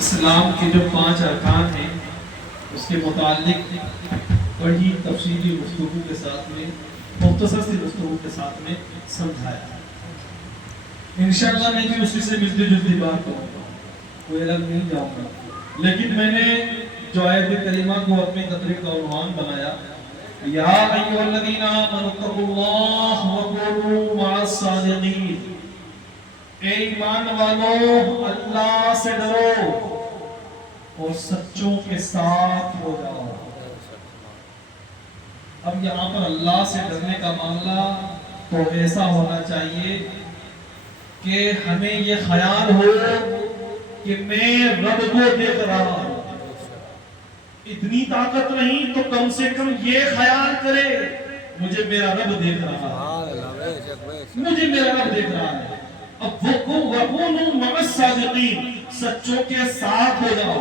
اسلام کے جو 5 ارکان ہیں اس کے متعلق بڑی تفصیلی گفتگو کے ساتھ میں مختصر سی گفتگو کے ساتھ میں سمجھایا. انشاءاللہ میں بھی اسی سے ملتی جلتی بات کروں گا, کوئی الگ نہیں جاؤں گا, لیکن میں نے جو آیت کریمہ کو اپنی تقریر کا عنوان بنایا یا ایھا الذین آمنوا اتقوا اللہ وکونوا مع الصادقین, اے ایمان والو اللہ سے ڈرو اور سچوں کے ساتھ ہو جاؤ. اب یہاں پر اللہ سے ڈرنے کا معاملہ تو ایسا ہونا چاہیے کہ ہمیں یہ خیال ہو کہ میں رب کو دیکھ رہا ہوں. اتنی طاقت نہیں تو کم سے کم یہ خیال کرے مجھے میرا رب دیکھ رہا ہے, مجھے میرا رب دیکھ رہا ہے. اب وَكُونُوا مَعَ الصَّادِقِينَ, سچوں کے ساتھ ہو جاؤ.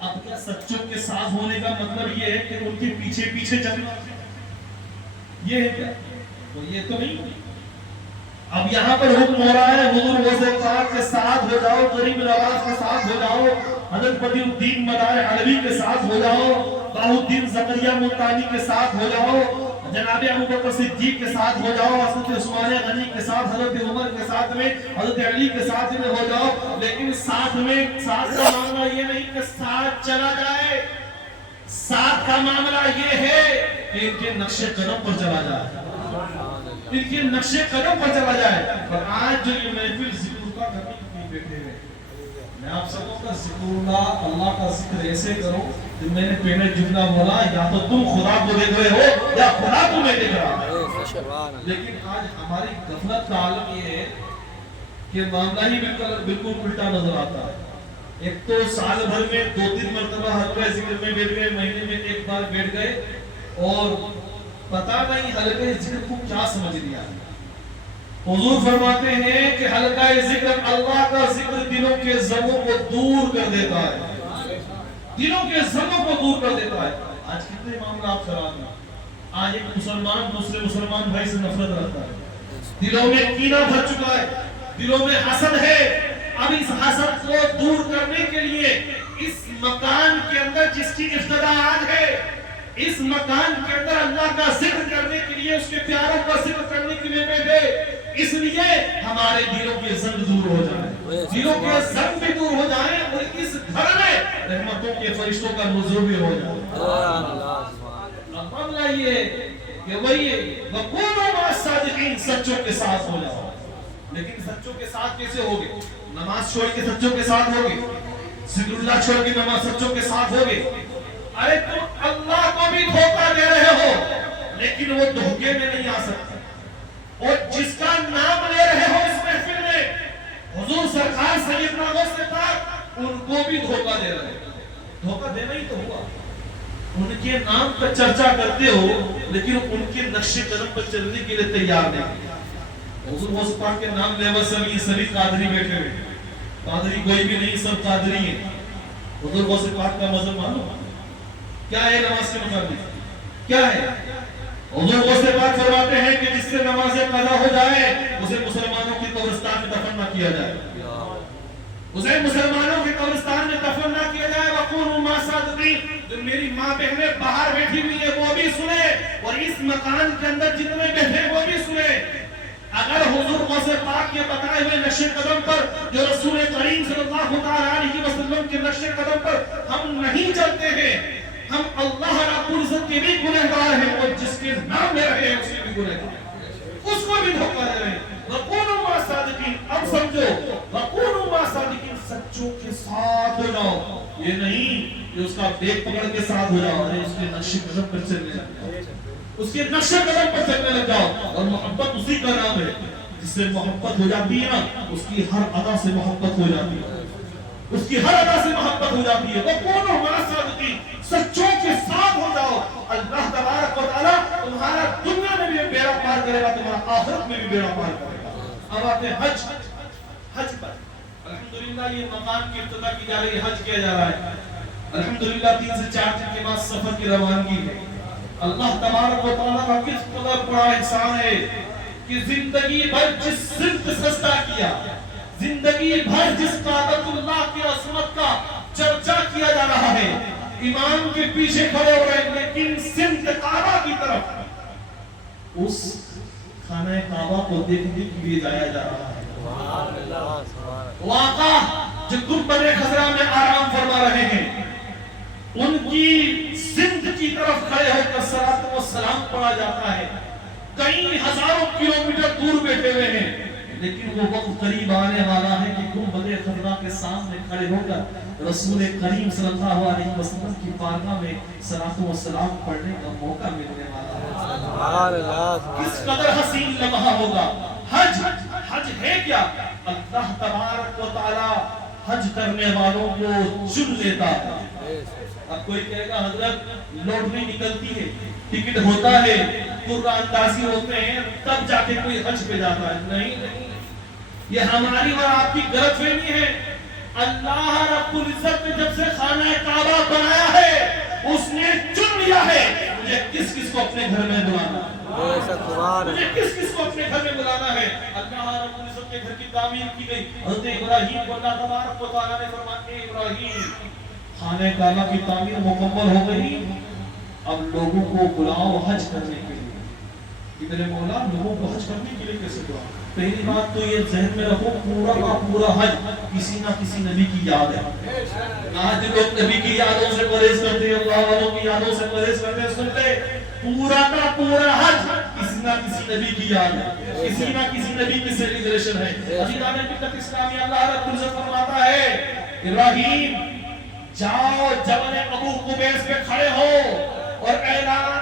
اب کیا سچوں کے ساتھ ہونے کا مطلب یہ ہے کہ ان کے پیچھے پیچھے چلنا, یہ ہے کیا؟ تو یہ تو نہیں. اب یہاں پر حکم ہو رہا ہے حضور غوث پاک کے ساتھ ہو جاؤ, غریب نواز کے ساتھ ہو جاؤ, حضرت بدیع الدین مدائن علوی کے ساتھ ہو جاؤ, بہاء الدین زکریا ملتانی کے ساتھ ہو جاؤ, جناب ابوبکر صدیق کے ساتھ ہو جاؤ, حضرت عثمان غنی کے ساتھ, حضرت عمر کے ساتھ میں, حضرت علی کے ساتھ میں ہو جاؤ. لیکن ساتھ میں ساتھ کا معاملہ یہ نہیں کہ ساتھ چلا جائے, ساتھ کا معاملہ یہ ہے کہ ان کے نقش قدم پر چلا جائے, ان کے نقش قدم پر چلا جائے. اور آج جو یہ محفل ذکر کا کرنے کے لیے بیٹھے ہوئے, میں آپ سبوں کا ذکر اللہ کا ذکر ایسے کرو کہ میں نے پہلے جملہ بولا یا تو تم خدا کو دیکھ رہے ہو یا خدا تمہیں دیکھ رہا ہے. لیکن آج ہماری غفلت کا عالم یہ ہے کہ معاملہ ہی بالکل الٹا نظر آتا ہے. ایک تو سال بھر میں 2-3 مرتبہ حلقہ ذکر میں بیٹھ گئے, مہینے میں ایک بار بیٹھ گئے, اور پتہ نہیں حلقہ ذکر کو کیا سمجھ لیا. حضور فرماتے ہیں کہ حلقہ ذکر اللہ کا ذکر دلوں کے غموں کو دور کر دیتا ہے, دلوں کے غموں کو دور کر دیتا ہے. آج کتنے معاملات خراب ہیں. آج ایک مسلمان دوسرے مسلمان بھائی سے نفرت رکھتا ہے, دلوں میں کینہ بھر چکا ہے, دلوں میں حسد ہے. اب اس حسد کو دور کرنے کے لیے اس مکان کے اندر جس کی ابتدا آج ہے, اس مکان کے اندر اللہ کا ذکر کرنے کے لیے, اس کے پیاروں کا ذکر کرنے کے لیے بیٹھے, اس لیے ہمارے دلوں کے زنگ دور ہو جائیں, دلوں کے زنگ بھی دور ہو جائیں, اور اس گھر میں رحمتوں کے فرشتوں کا نزول بھی ہو جائے. معاملہ یہ ہے کہ وہی وَكُونُوا مَعَ الصَّادِقِينَ, سچوں کے ساتھ ہو جاؤ. لیکن سچوں کے ساتھ کیسے ہوگے؟ نماز چھوڑ کے سچوں کے ساتھ ہوگے, ذکر اللہ چھوڑ کے نماز سچوں کے ساتھ ہوگے. ارے تم اللہ کو بھی دھوکہ دے رہے ہو, لیکن وہ دھوکے میں نہیں آ سکتا. اور جس کا نام لے رہے ہو اس محفل میں, حضور سرکار سیدنا غوث پاک, ان کو بھی دھوکہ دے رہے ہو. دھوکہ دینا ہی تو ہوا. ان کے نام پر چرچا کرتے ہو, لیکن ان کے نقش قدم پر چلنے کے لیے تیار نہیں. حضور غوث پاک کے نام لیوا سبھی قادری بیٹھے ہوئے, قادری کوئی بھی نہیں, سب قادری ہیں. حضور غوث پاک کا مذہب معلوم کیا ہے؟ نماز کے مطابق کیا ہے؟ حضور غوث پاک فرماتے ہیں کہ جس سے نماز قضا ہو جائے اسے مسلمانوں کی قبرستان میں دفن نہ کیا جائے, اسے مسلمانوں کی قبرستان میں دفن نہ کیا جائے. وَكُونُوا مَعَ الصَّادِقِينَ, جو میری ماں بہنیں باہر بیٹھی ہوئی ہیں وہ بھی سنیں, اور اس مکان کے اندر جتنے بیٹھے وہ بھی سنیں. اگر حضور غوث پاک کے بتائے ہوئے نقش قدم پر, جو رسول کریم صلی اللہ علیہ وسلم کے نقش قدم پر ہم نہیں چلتے ہیں, ہم اللہ رب العزت کے بھی گنہگار ہیں, اور جس کے نام لے رہے ہیں اس کے بھی گنہگار ہیں, اس کو بھی دھوکہ دے رہے ہیں. وَكُونُوا مَعَ الصَّادِقِينَ, اب سمجھو وَكُونُوا مَعَ الصَّادِقِينَ, سچوں کے ساتھ ہو جاؤ. یہ نہیں کہ اس کا بیگ پکڑ کے ساتھ ہو جاؤ, ارے اس کے نقش قدم پر چلنے لگ جاؤ, اس کے نقش قدم پر چلنے لگ جاؤ. اور محبت اسی کا نام ہے, جس سے محبت ہو جاتی ہے نا, اس کی ہر ادا سے محبت ہو جاتی ہے, اس کی ہر ادا سے محبت ہو جاتی ہے. وَكُونُوا مَعَ الصَّادِقِينَ, سچوں کے ساتھ ہو جاؤ. اللہ تبارک و تعالیٰ تمہارا دنیا میں بھی بیڑا پار کرے گا, تمہارا آخرت میں بھی بیڑا پار کرے گا. اب آتے ہیں حج پر. الحمدللہ یہ مقام کی ابتدا کی جا رہی ہے, حج کیا جا رہا ہے. الحمدللہ 3 سے 4 دن کے بعد سفر کی روانگی ہے. اللہ تبارک و تعالیٰ کا کس قدر بڑا احسان ہے کہ زندگی بھر جس صدق سجدہ کیا, زندگی بھر جس طاقت اللہ کی عظمت کا کیا جا رہا ہے، امام کے پیچھے کھڑے ہو رہے ہیں، لیکن سمت کعبہ کی طرف اس خانہ کعبہ کو دیکھنے کے لیے جایا جا رہا ہے۔ آقا جو گنبد خضرا میں آرام فرما رہے ہیں، ان کی سمت کی طرف کھڑے ہو کر صلاۃ و سلام پڑھا جاتا ہے۔ کئی ہزاروں کلومیٹر دور بیٹھے ہوئے ہیں، لیکن وہ وقت قریب آنے والا ہے کہ گنبد خضرا کے سامنے کھڑے ہو کر رسول کریم صلی اللہ علیہ وسلم کی بارگاہ میں صلاۃ و سلام پڑھنے کا موقع ملنے والا ہے۔ کس قدر حسین لمحہ ہوگا۔ حج ہے کیا؟ اللہ تبارک و تعالی حج کرنے والوں کو چن لیتا ہے۔ اب کوئی کہے گا حضرت لوٹری نکلتی ہے، ٹکٹ ہوتا ہے، قرآن اندازی ہوتے ہیں، تب جا کے کوئی حج پہ جاتا ہے۔ نہیں، یہ ہماری اور آپ کی غلط فہمی ہے۔ اللہ رب العزت نے جب سے خانہ کعبہ بنایا ہے، اس نے چن لیا ہے مجھے کس کس کو اپنے گھر میں بلانا ہے، مجھے کس کس کو اپنے گھر میں بلانا ہے۔ اللہ رب العزت کے گھر کی تعمیر کی گئی، حضرت ابراہیم کو اللہ تبارک و تعالیٰ نے فرمایا، ابراہیم خانہ کعبہ کی تعمیر مکمل ہو گئی، اب لوگوں کو بلاؤ حج کرنے کے لیے۔ کہ میرے مولا لوگوں کو حج کرنے کے لیے کیسے بلاؤ؟ پہلی بات تو یہ ذہن میں رکھو، پورا کا پورا حج کسی نہ کسی نبی کی یاد ہے۔ آج لوگ نبی کی یادوں سے پرہیز کرتے ہیں، اللہ والوں کی یادوں سے پرہیز کرتے ہیں، سنتے پورا کا پورا حج کسی نہ کسی نبی کی یاد ہے، کسی نہ کسی نبی کی سیلیبریشن ہے۔ عزیزان ملت اسلامی، اللہ رب العزت فرماتا ہے ابراہیم جاؤ جبل ابو قبیس پہ کھڑے ہو اور اعلان